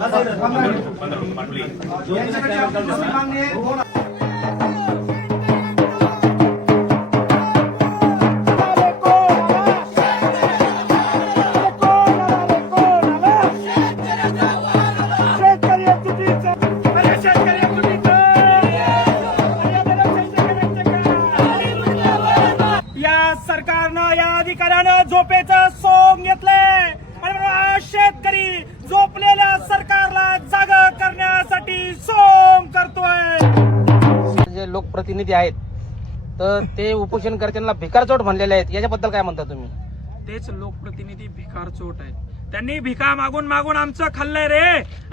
पंद्रह मंडली लोकप्रतिनिधी आहेत तर ते उपोषणकर्त्यांना भिकारचोट म्हणलेले आहेत याच्याबद्दल काय म्हणता तुम्ही तेच लोकप्रतिनिधी भिकारचोट आहेत त्यांनी भिका मागून मागून आमचं खाल्लंय रे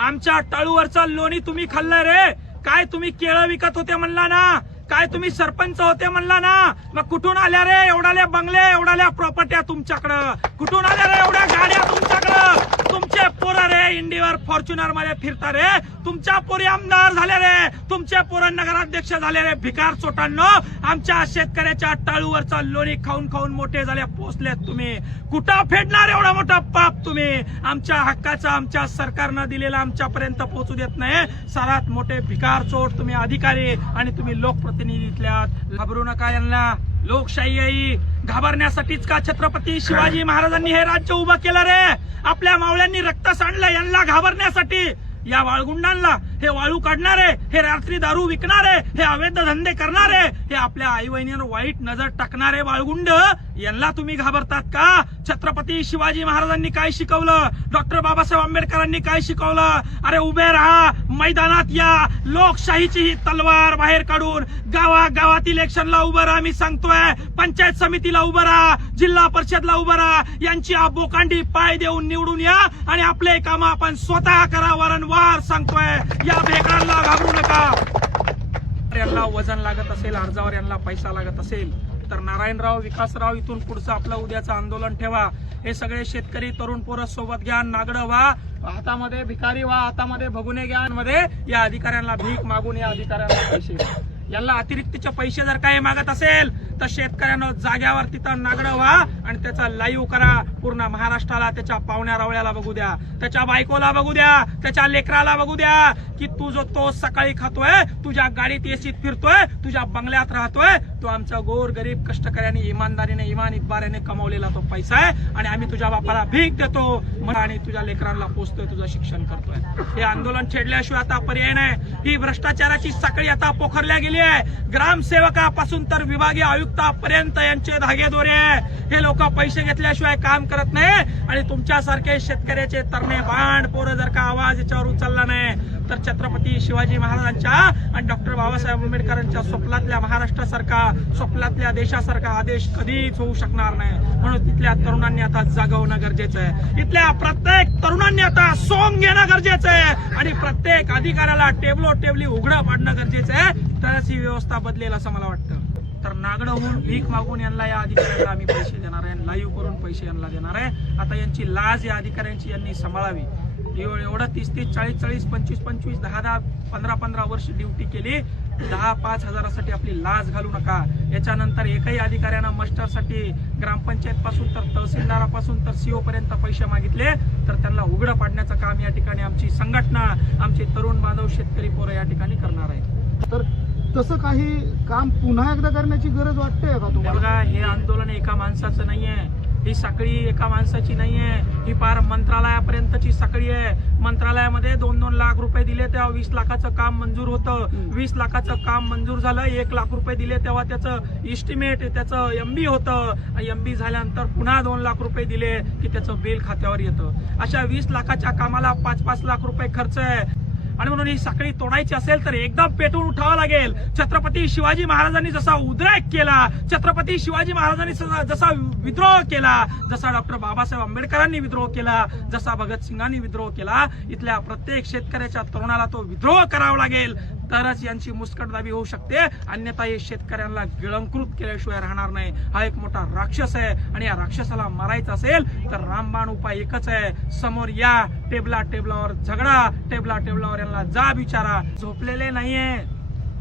आमच्या टाळूवरचा लोणी तुम्ही खाल्लंय रे काय तुम्ही केळं विकत होते म्हणला ना काय तुम्ही सरपंच होते म्हणला ना मग कुठून आल्या रे एवढाल्या बंगले एवढाल्या प्रॉपर्ट्या तुमच्याकडं कुठून आल्या रे एवढ्या गाड्या तुमच्याकडं तुमचे पोरं रे इंडीवर फॉर्च्युनर मध्ये फिरता रे तुमच्या पोरी आमदार झाले रे तुमच्या पोरं नगराध्यक्ष झाले रे भिकार चोटांनो आमच्या शेतकऱ्याच्या टाळूवरचा लोणी खाऊन खाऊन मोठे झाले पोचलेत तुम्ही कुठं फेडणार एवढा मोठा पाप तुम्ही आमच्या हक्काचा आमच्या सरकारनं दिलेला आमच्यापर्यंत पोहोचू देत नाही सर्वात मोठे भिकार चोट तुम्ही अधिकारी आणि तुम्ही लोक प्रतिनिधीतल्या घाबरू नका यांना लोकशाही आई घाबरण्यासाठीच का छत्रपती शिवाजी महाराजांनी हे राज्य उभं केलं रे आपल्या मावळ्यांनी रक्त सांडलं यांना घाबरण्यासाठी या वाळगुंडांना हे वाळू काढणारे हे रात्री दारू विकणारे हे अवैध धंदे करणारे आपल्या आई वहिनीवर वाईट नजर टाकणारे बाळगुंड यांना तुम्ही घाबरतात का छत्रपती शिवाजी महाराजांनी काय शिकवलं डॉक्टर बाबासाहेब आंबेडकरांनी काय शिकवलं अरे उभे राहा मैदानात या लोकशाहीची ही तलवार बाहेर काढून गावा गावातील इलेक्शनला उभं राहा मी सांगतोय पंचायत समितीला उभं राहा जिल्हा परिषदला उभं राहा यांची बोकांडी पाय देऊन निवडून या आणि आपले काम आपण स्वतः करा वारंवार सांगतोय या भेकडांना घाबरू नका यांना वजन लागत असेल अर्जावर यांना पैसा लागत असेल तर नारायणराव विकासराव इथून पुढचं आपलं उद्याचं आंदोलन ठेवा हे सगळे शेतकरी तरुण पोरस सोबत घ्या नागड व्हा हातामध्ये भिकारी व्हा हातामध्ये भगुने घ्या मध्ये या अधिकाऱ्यांना भीक मागून या अधिकाऱ्यांना पैसे यांना अतिरिक्तचे पैसे जर काही मागत असेल तर शेतकऱ्यांना जाग्यावर तिथं नागड व्हा आणि त्याचा लाईव्ह करा पूर्ण महाराष्ट्राला त्याच्या पाहुण्या रावळ्याला बघू द्या त्याच्या बायकोला बघू द्या त्याच्या लेकराला बघू द्या की तू जो तो सकाळी खातोय तुझ्या गाडीत एसीत फिरतोय तुझ्या बंगल्यात राहतोय तो आमचा गोर गरीब कष्टकऱ्याने इमानदारीने इमान इतबाऱ्याने कमवलेला तो पैसा आहे आणि आम्ही तुझ्या बापाला भीक देतो आणि तुझ्या लेकरांना पोचतोय तुझं शिक्षण करतोय हे आंदोलन छेडल्याशिवाय आता पर्याय नाही ही भ्रष्टाचाराची साखळी आता पोखरल्या गेली आहे ग्रामसेवकापासून तर विभागीय आयुक्तापर्यंत यांचे धागेदोरे हे लोक पैसे घेतल्याशिवाय काम करत नाही आणि तुमच्यासारखे शेतकऱ्याचे तरणे बाण पोर जर का आवाज याच्यावर उचलला नाही तर छत्रपती शिवाजी महाराजांच्या आणि डॉक्टर बाबासाहेब आंबेडकरांच्या स्वप्नातल्या महाराष्ट्रासारखा स्वप्नातल्या देशासारखा आदेश कधीच होऊ शकणार नाही म्हणून तिथल्या तरुणांनी आता जागवणं गरजेचं आहे इथल्या प्रत्येक तरुणांनी आता सोंग घेणं गरजेचं आहे आणि प्रत्येक अधिकाऱ्याला टेबलो टेबली उघडं पाडणं गरजेचं आहे तरच ही व्यवस्था बदलेल असं मला वाटतं तर नागडं होऊन भीक मागून यांना या अधिकाऱ्याला आम्ही पैसे देणार आहे लाईव्ह करून पैसे यांना देणार आहे आता यांची लाज या अधिकाऱ्यांची यांनी सांभाळावी एवढं तीस तीस चाळीस चाळीस पंचवीस पंचवीस दहा दहा पंधरा पंधरा वर्ष ड्युटी केली दहा पाच हजारासाठी आपली लाज घालू नका याच्यानंतर एकही अधिकाऱ्यांना मस्टरसाठी ग्रामपंचायत पासून तर तहसीलदारापासून तर सीओ e पर्यंत पैसे मागितले तर त्यांना उघडं पाडण्याचं काम या ठिकाणी आमची संघटना आमचे तरुण बांधव शेतकरी पोरं या ठिकाणी करणार आहे तर तसं काही काम पुन्हा एकदा करण्याची गरज वाटते का तुम्हाला हे आंदोलन एका माणसाचं नाही आहे ही साखळी एका माणसाची नाही आहे ही फार मंत्रालयापर्यंतची साखळी आहे मंत्रालयामध्ये दोन दोन लाख रुपये दिले तेव्हा वीस लाखाचं काम मंजूर होतं वीस लाखाचं काम मंजूर झालं एक लाख रुपये दिले तेव्हा त्याचं इस्टिमेट त्याचं एम बी होतं एम बी झाल्यानंतर पुन्हा दोन लाख रुपये दिले की त्याचं बिल खात्यावर येतं अशा वीस लाखाच्या कामाला पाच पाच लाख रुपये खर्च आहे आणि म्हणून ही साखळी तोडायची असेल तर एकदम पेटून उठावं लागेल छत्रपती शिवाजी महाराजांनी जसा उद्रेक केला छत्रपती शिवाजी महाराजांनी जसा विद्रोह केला जसा डॉक्टर बाबासाहेब आंबेडकरांनी विद्रोह केला जसा भगतसिंगांनी विद्रोह केला इथल्या प्रत्येक शेतकऱ्याच्या तरुणाला तो विद्रोह करावा लागेल तरच यांची मुस्कट दाबी होऊ शकते अन्यथा हे शेतकऱ्यांना गिळंकृत केल्याशिवाय राहणार नाही हा एक मोठा राक्षस आहे आणि या राक्षसाला मारायचं असेल तर रामबाण उपाय एकच आहे समोर या टेबला टेबलावर झगडा टेबला टेबलावर यांना जा बिचारा झोपलेले नाहीये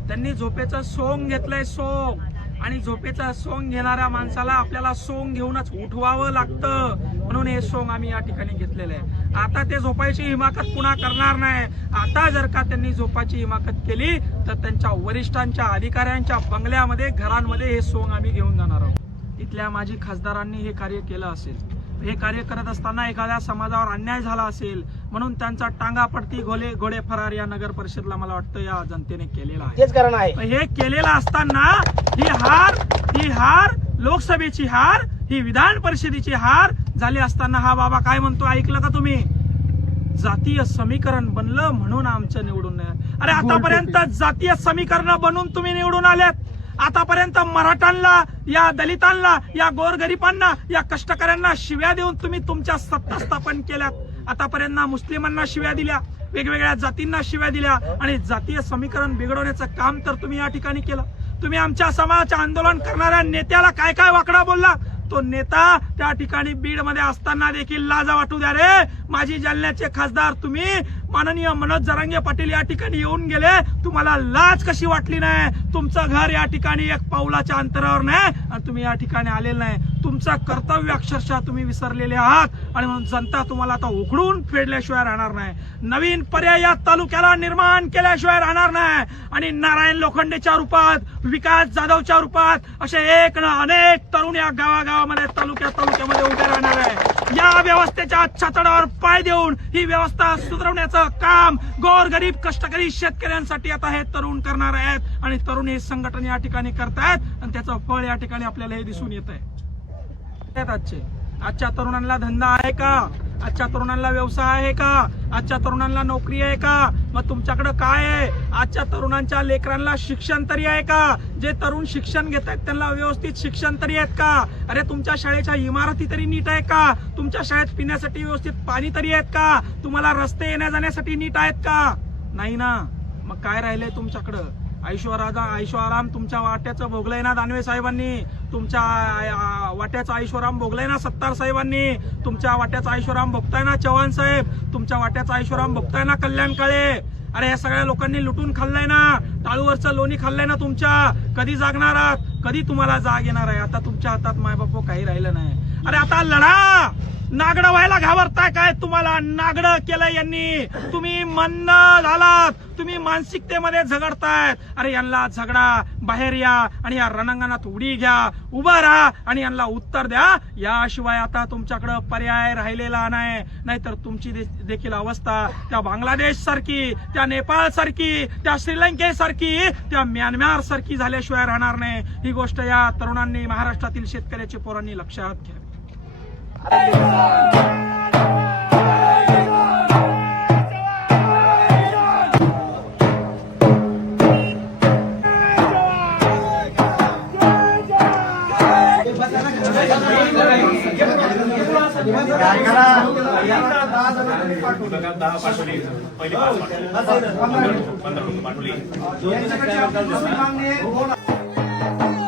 त्यांनी झोपेचं सोंग घेतलंय सोंग आणि झोपेचा सोंग घेणाऱ्या माणसाला आपल्याला सोंग घेऊनच उठवावं लागतं म्हणून हे सोंग आम्ही या ठिकाणी घेतलेलं आहे आता ते झोपायची हिमाकत पुन्हा करणार नाही आता जर का त्यांनी झोपायची हिमाकत केली तर त्यांच्या वरिष्ठांच्या अधिकाऱ्यांच्या बंगल्यामध्ये घरांमध्ये हे सोंग आम्ही घेऊन जाणार आहोत इथल्या माझी खासदारांनी हे कार्य केलं असेल हे कार्य करत असताना एखाद्या समाजावर अन्याय झाला असेल म्हणून त्यांचा टांगा पडती घोले घोडे फरार या नगर परिषदला मला वाटतं या जनतेने केलेला आहे हे केलेलं असताना ही हार ही हार लोकसभेची हार ही विधान परिषदेची हार झाले असताना हा बाबा काय म्हणतो ऐकलं का तुम्ही जातीय समीकरण बनलं म्हणून आमचं निवडून अरे आतापर्यंत जातीय समीकरण बनून तुम्ही निवडून आल्यात आतापर्यंत मराठांना या दलितांना या गोरगरिबांना या कष्टकऱ्यांना शिव्या देऊन तुम्ही तुमच्या सत्ता स्थापन केल्यात आतापर्यंत मुस्लिमांना शिव्या दिल्या वेगवेगळ्या जातींना शिव्या दिल्या आणि जातीय समीकरण बिघडवण्याचं काम तर तुम्ही या ठिकाणी केलं तुम्ही आमच्या समाजाच्या आंदोलन करणाऱ्या नेत्याला काय काय वाकडा बोलला तो नेता त्या ठिकाणी बीड मध्ये असताना देखील लाजा वाटू द्या रे माझी जालन्याचे खासदार तुम्ही माननीय मनोज जरांगे पाटील या ठिकाणी येऊन गेले तुम्हाला लाज कशी वाटली नाही तुमचं घर या ठिकाणी एक पाऊलाच्या अंतरावर नाही आणि तुम्ही या ठिकाणी आलेलं नाही तुमचा कर्तव्य अक्षरशः तुम्ही विसरलेले आहात आणि म्हणून जनता तुम्हाला आता उघडून फेडल्याशिवाय राहणार नाही नवीन पर्याय या तालुक्याला निर्माण केल्याशिवाय राहणार नाही आणि नारायण लोखंडेच्या रूपात विकास जाधवच्या रूपात असे एक ना अनेक तरुण या गावागावामध्ये तालुक्या तालुक्यामध्ये उभे राहणार आहे या व्यवस्थेच्या छतडावर पाय देऊन ही व्यवस्था सुधारवण्याचं काम गोरगरीब कष्टकरी शेतकऱ्यांसाठी आता हे तरुण करणार आहेत आणि तरुण हे संघटन या ठिकाणी करतायत आणि त्याचं फळ या ठिकाणी आपल्याला हे दिसून येत आहे आजचे आजच्या तरुणांना धंदा आहे का आजच्या तरुणांना व्यवसाय आहे का आजच्या तरुणांना नोकरी आहे का मग तुमच्याकडे काय आहे आजच्या तरुणांच्या लेकरांना शिक्षण तरी आहे का जे तरुण शिक्षण घेत आहेत त्यांना व्यवस्थित शिक्षण तरी आहेत का अरे तुमच्या शाळेच्या इमारती तरी नीट आहे का तुमच्या शाळेत पिण्यासाठी व्यवस्थित पाणी तरी आहेत का तुम्हाला रस्ते येण्या जाण्यासाठी नीट आहेत का नाही ना मग काय राहिलंय तुमच्याकडं राजा ऐश्वराम तुमच्या वाट्याचं भोगलंय ना दानवे साहेबांनी तुमच्या वाट्याचा ऐश्वराम भोगलंय ना सत्तार साहेबांनी तुमच्या वाट्याचा ऐश्वराम भोगताय ना चव्हाण साहेब तुमच्या वाट्याचा ऐश्वराम भोगताय ना कल्याण काळे अरे या सगळ्या लोकांनी लुटून खाल्लंय ना टाळूवरचं लोणी खाल्लंय ना तुमच्या कधी जागणार आहात कधी तुम्हाला जाग येणार आहे आता तुमच्या हातात माय बापो काही राहिलं नाही अरे आता लढा नागड व्हायला घाबरताय काय तुम्हाला नागड केलं यांनी तुम्ही मन झालात तुम्ही मानसिकतेमध्ये झगडतायत अरे यांना झगडा बाहेर या आणि या रणांगणात उडी घ्या उभा राहा आणि यांना उत्तर द्या याशिवाय आता तुमच्याकडे पर्याय राहिलेला नाही नाहीतर तुमची देखील अवस्था त्या बांगलादेश सारखी त्या नेपाळ सारखी त्या श्रीलंकेसारखी त्या म्यानमार सारखी झाल्याशिवाय राहणार नाही ही गोष्ट या तरुणांनी महाराष्ट्रातील शेतकऱ्याची पोरांनी लक्षात घ्या दहा पाठवली पहिले पाच पाठवली पंधरा पाठवली